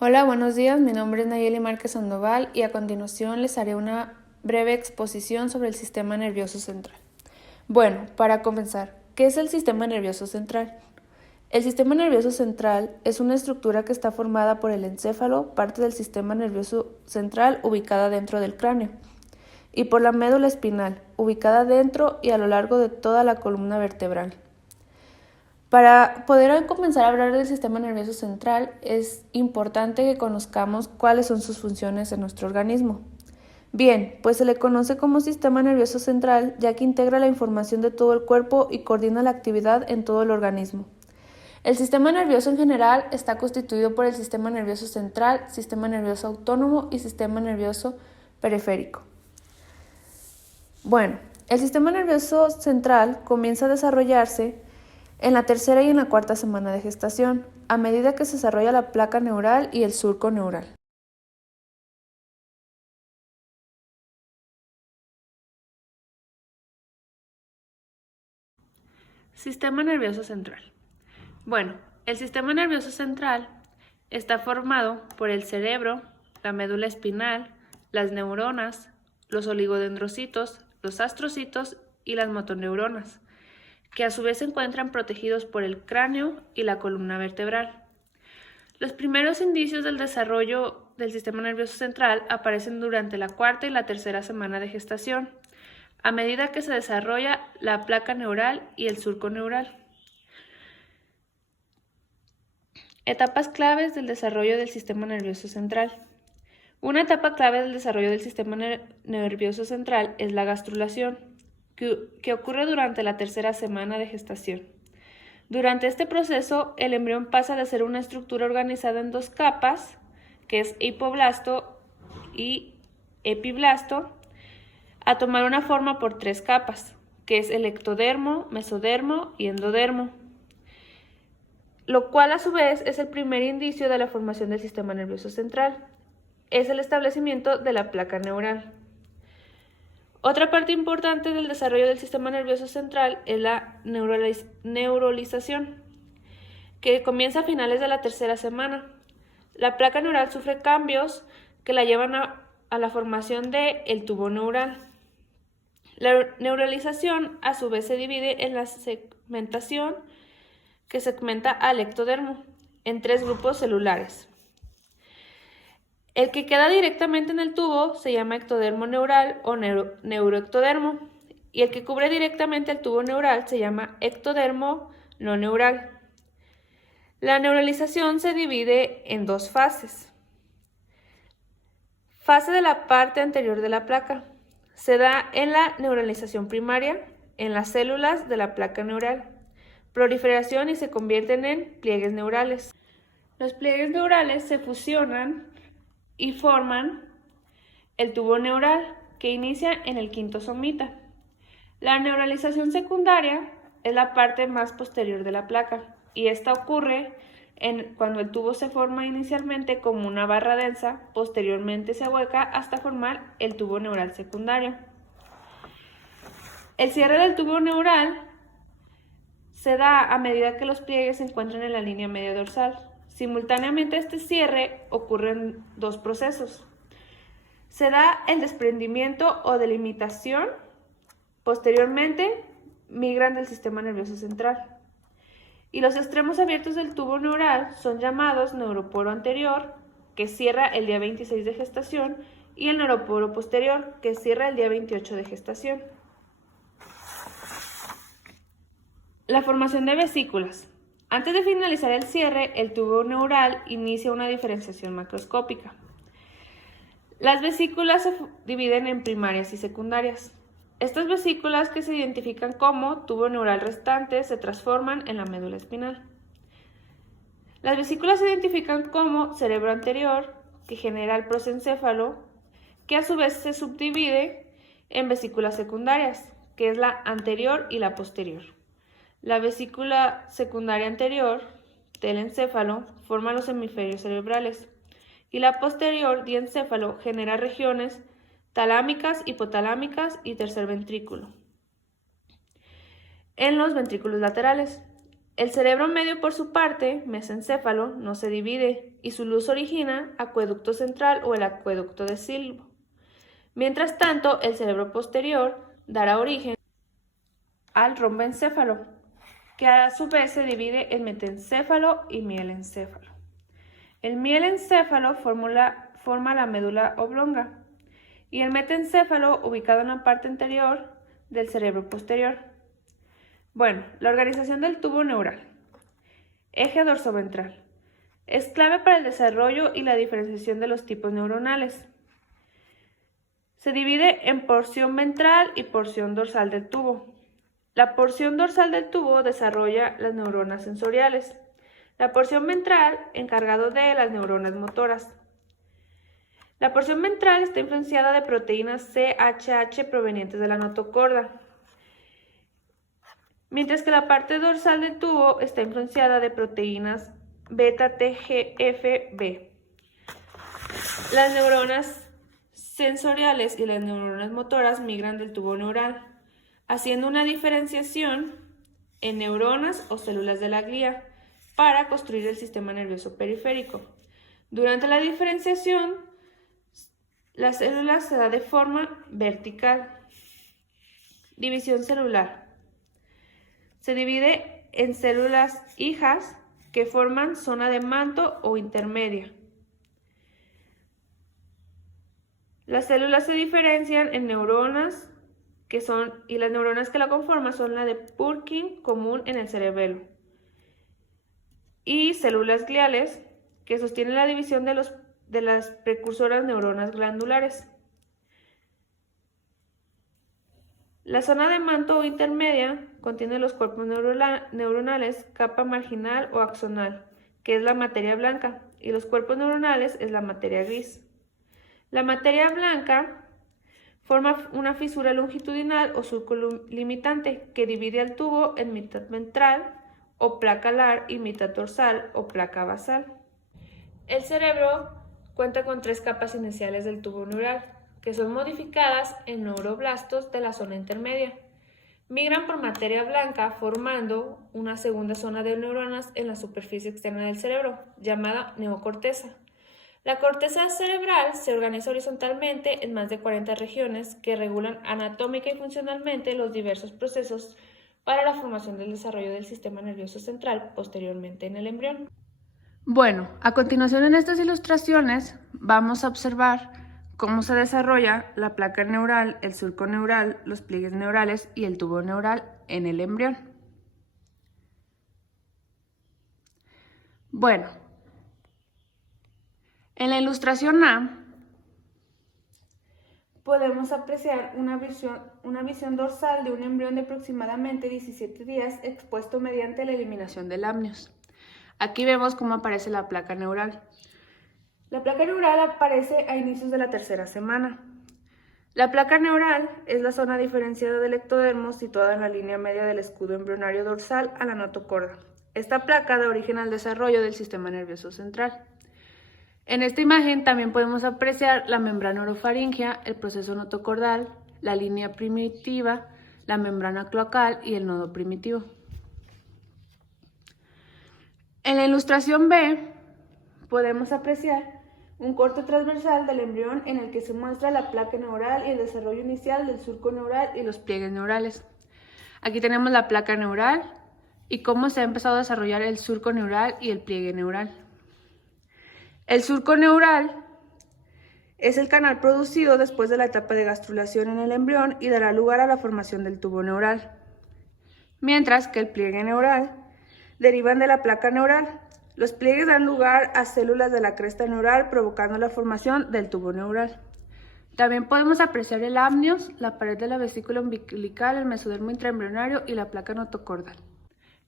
Hola, buenos días. Mi nombre es Nayeli Márquez Sandoval y a continuación les haré una breve exposición sobre el sistema nervioso central. Bueno, para comenzar, ¿qué es el sistema nervioso central? El sistema nervioso central es una estructura que está formada por el encéfalo, parte del sistema nervioso central ubicada dentro del cráneo, y por la médula espinal, ubicada dentro y a lo largo de toda la columna vertebral. Para poder comenzar a hablar del sistema nervioso central, es importante que conozcamos cuáles son sus funciones en nuestro organismo. Bien, pues se le conoce como sistema nervioso central ya que integra la información de todo el cuerpo y coordina la actividad en todo el organismo. El sistema nervioso en general está constituido por el sistema nervioso central, sistema nervioso autónomo y sistema nervioso periférico. Bueno, el sistema nervioso central comienza a desarrollarse en la tercera y en la cuarta semana de gestación, a medida que se desarrolla la placa neural y el surco neural. Sistema nervioso central. Bueno, el sistema nervioso central está formado por el cerebro, la médula espinal, las neuronas, los oligodendrocitos, los astrocitos y las motoneuronas, que a su vez se encuentran protegidos por el cráneo y la columna vertebral. Los primeros indicios del desarrollo del sistema nervioso central aparecen durante la cuarta y la tercera semana de gestación, a medida que se desarrolla la placa neural y el surco neural. Etapas claves del desarrollo del sistema nervioso central. Una etapa clave del desarrollo del sistema nervioso central es la gastrulación, que ocurre durante la tercera semana de gestación. Durante este proceso, el embrión pasa de ser una estructura organizada en dos capas, que es hipoblasto y epiblasto, a tomar una forma por tres capas, que es el ectodermo, mesodermo y endodermo, lo cual a su vez es el primer indicio de la formación del sistema nervioso central. Es el establecimiento de la placa neural. Otra parte importante del desarrollo del sistema nervioso central es la neuralización, que comienza a finales de la tercera semana. La placa neural sufre cambios que la llevan a la formación del tubo neural. La neuralización a su vez se divide en la segmentación, que segmenta al ectodermo en tres grupos celulares. El que queda directamente en el tubo se llama ectodermo neural o neuroectodermo, y el que cubre directamente el tubo neural se llama ectodermo no neural. La neuralización se divide en dos fases. Fase de la parte anterior de la placa. Se da en la neuralización primaria, en las células de la placa neural. Proliferación y se convierten en pliegues neurales. Los pliegues neurales se fusionan y forman el tubo neural, que inicia en el quinto somita. La neuralización secundaria es la parte más posterior de la placa, y esta ocurre cuando el tubo se forma inicialmente como una barra densa, posteriormente se ahueca hasta formar el tubo neural secundario. El cierre del tubo neural se da a medida que los pliegues se encuentran en la línea media dorsal. Simultáneamente a este cierre ocurren dos procesos. Se da el desprendimiento o delimitación. Posteriormente migran del sistema nervioso central. Y los extremos abiertos del tubo neural son llamados neuroporo anterior, que cierra el día 26 de gestación, y el neuroporo posterior, que cierra el día 28 de gestación. La formación de vesículas. Antes de finalizar el cierre, el tubo neural inicia una diferenciación macroscópica. Las vesículas se dividen en primarias y secundarias. Estas vesículas, que se identifican como tubo neural restante, se transforman en la médula espinal. Las vesículas se identifican como cerebro anterior, que genera el prosencéfalo, que a su vez se subdivide en vesículas secundarias, que es la anterior y la posterior. La vesícula secundaria anterior del encéfalo forma los hemisferios cerebrales, y la posterior diencéfalo genera regiones talámicas, hipotalámicas y tercer ventrículo. En los ventrículos laterales, El cerebro medio, por su parte, mesencéfalo, no se divide y su luz origina acueducto central o el acueducto de Silvo. Mientras tanto, el cerebro posterior dará origen al romboencéfalo, que a su vez se divide en metencéfalo y mielencéfalo. El mielencéfalo forma la médula oblonga y el metencéfalo ubicado en la parte anterior del cerebro posterior. Bueno, la organización del tubo neural. Eje dorsoventral. Es clave para el desarrollo y la diferenciación de los tipos neuronales. Se divide en porción ventral y porción dorsal del tubo. La porción dorsal del tubo desarrolla las neuronas sensoriales. La porción ventral, encargado de las neuronas motoras. La porción ventral está influenciada de proteínas CHH provenientes de la notocorda, mientras que la parte dorsal del tubo está influenciada de proteínas beta-TGF-B. Las neuronas sensoriales y las neuronas motoras migran del tubo neural, haciendo una diferenciación en neuronas o células de la glía para construir el sistema nervioso periférico. Durante la diferenciación, la célula se da de forma vertical. División celular. Se divide en células hijas que forman zona de manto o intermedia. Las células se diferencian en neuronas y las neuronas que la conforman son la de Purkinje común en el cerebelo y células gliales que sostienen la división de las precursoras neuronas glandulares. La zona de manto o intermedia contiene los cuerpos neuronales, capa marginal o axonal, que es la materia blanca, y los cuerpos neuronales es la materia gris. La materia blanca forma una fisura longitudinal o surco limitante que divide al tubo en mitad ventral o placa alar y mitad dorsal o placa basal. El cerebro cuenta con 3 capas iniciales del tubo neural, que son modificadas en neuroblastos de la zona intermedia. Migran por materia blanca formando una segunda zona de neuronas en la superficie externa del cerebro, llamada neocorteza. La corteza cerebral se organiza horizontalmente en más de 40 regiones que regulan anatómica y funcionalmente los diversos procesos para la formación del desarrollo del sistema nervioso central posteriormente en el embrión. Bueno, a continuación en estas ilustraciones vamos a observar cómo se desarrolla la placa neural, el surco neural, los pliegues neurales y el tubo neural en el embrión. Bueno, en la ilustración A podemos apreciar una visión dorsal de un embrión de aproximadamente 17 días expuesto mediante la eliminación del amnios. Aquí vemos cómo aparece la placa neural. La placa neural aparece a inicios de la 3ª semana. La placa neural es la zona diferenciada del ectodermo situada en la línea media del escudo embrionario dorsal a la notocorda. Esta placa da origen al desarrollo del sistema nervioso central. En esta imagen también podemos apreciar la membrana orofaringea, el proceso notocordal, la línea primitiva, la membrana cloacal y el nodo primitivo. En la ilustración B podemos apreciar un corte transversal del embrión en el que se muestra la placa neural y el desarrollo inicial del surco neural y los pliegues neurales. Aquí tenemos la placa neural y cómo se ha empezado a desarrollar el surco neural y el pliegue neural. El surco neural es el canal producido después de la etapa de gastrulación en el embrión y dará lugar a la formación del tubo neural, mientras que el pliegue neural derivan de la placa neural. Los pliegues dan lugar a células de la cresta neural provocando la formación del tubo neural. También podemos apreciar el amnios, la pared de la vesícula umbilical, el mesodermo intraembrionario y la placa notocordal.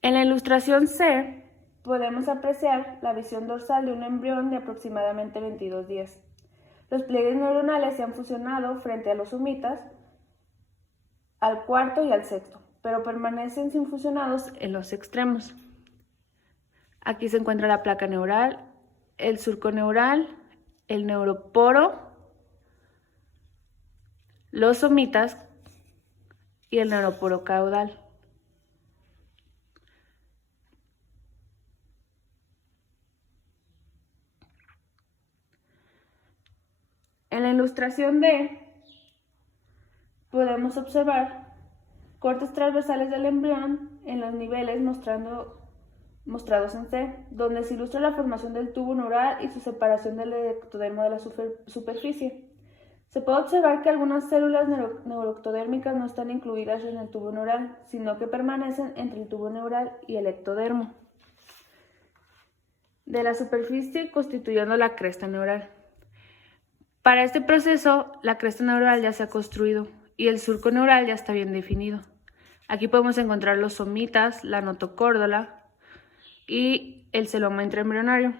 En la ilustración C podemos apreciar la visión dorsal de un embrión de aproximadamente 22 días. Los pliegues neuronales se han fusionado frente a los somitas al cuarto y al sexto, pero permanecen sin fusionados en los extremos. Aquí se encuentra la placa neural, el surco neural, el neuroporo, los somitas y el neuroporo caudal. En la ilustración D podemos observar cortes transversales del embrión en los niveles mostrados en C, donde se ilustra la formación del tubo neural y su separación del ectodermo de la superficie. Se puede observar que algunas células neuroectodérmicas no están incluidas en el tubo neural, sino que permanecen entre el tubo neural y el ectodermo de la superficie, constituyendo la cresta neural. Para este proceso, la cresta neural ya se ha construido y el surco neural ya está bien definido. Aquí podemos encontrar los somitas, la notocórdola y el celoma intraembrionario.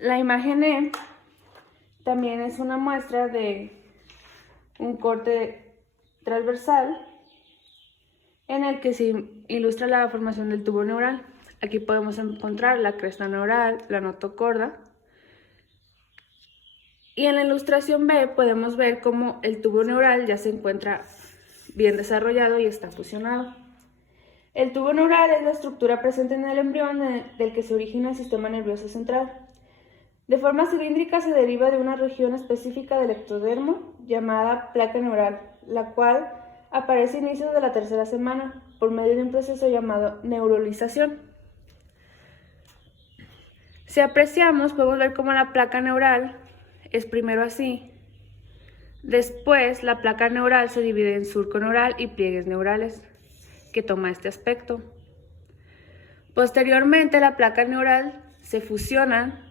La imagen E también es una muestra de un corte transversal en el que se ilustra la formación del tubo neural. Aquí podemos encontrar la cresta neural, la notocorda. Y en la ilustración B podemos ver cómo el tubo neural ya se encuentra bien desarrollado y está fusionado. El tubo neural es la estructura presente en el embrión del que se origina el sistema nervioso central. De forma cilíndrica se deriva de una región específica del ectodermo llamada placa neural, la cual aparece a inicios de la tercera semana por medio de un proceso llamado neuralización. Si apreciamos, podemos ver cómo la placa neural es primero así. Después, la placa neural se divide en surco neural y pliegues neurales, que toma este aspecto. Posteriormente, la placa neural se fusiona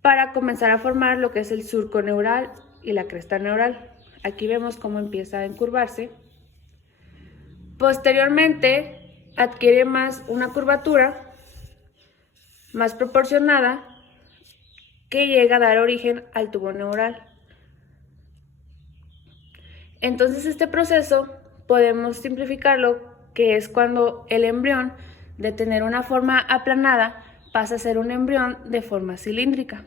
para comenzar a formar lo que es el surco neural y la cresta neural. Aquí vemos cómo empieza a encurvarse. Posteriormente, adquiere una curvatura más proporcionada que llega a dar origen al tubo neural. Entonces, este proceso podemos simplificarlo, que es cuando el embrión, de tener una forma aplanada, pasa a ser un embrión de forma cilíndrica.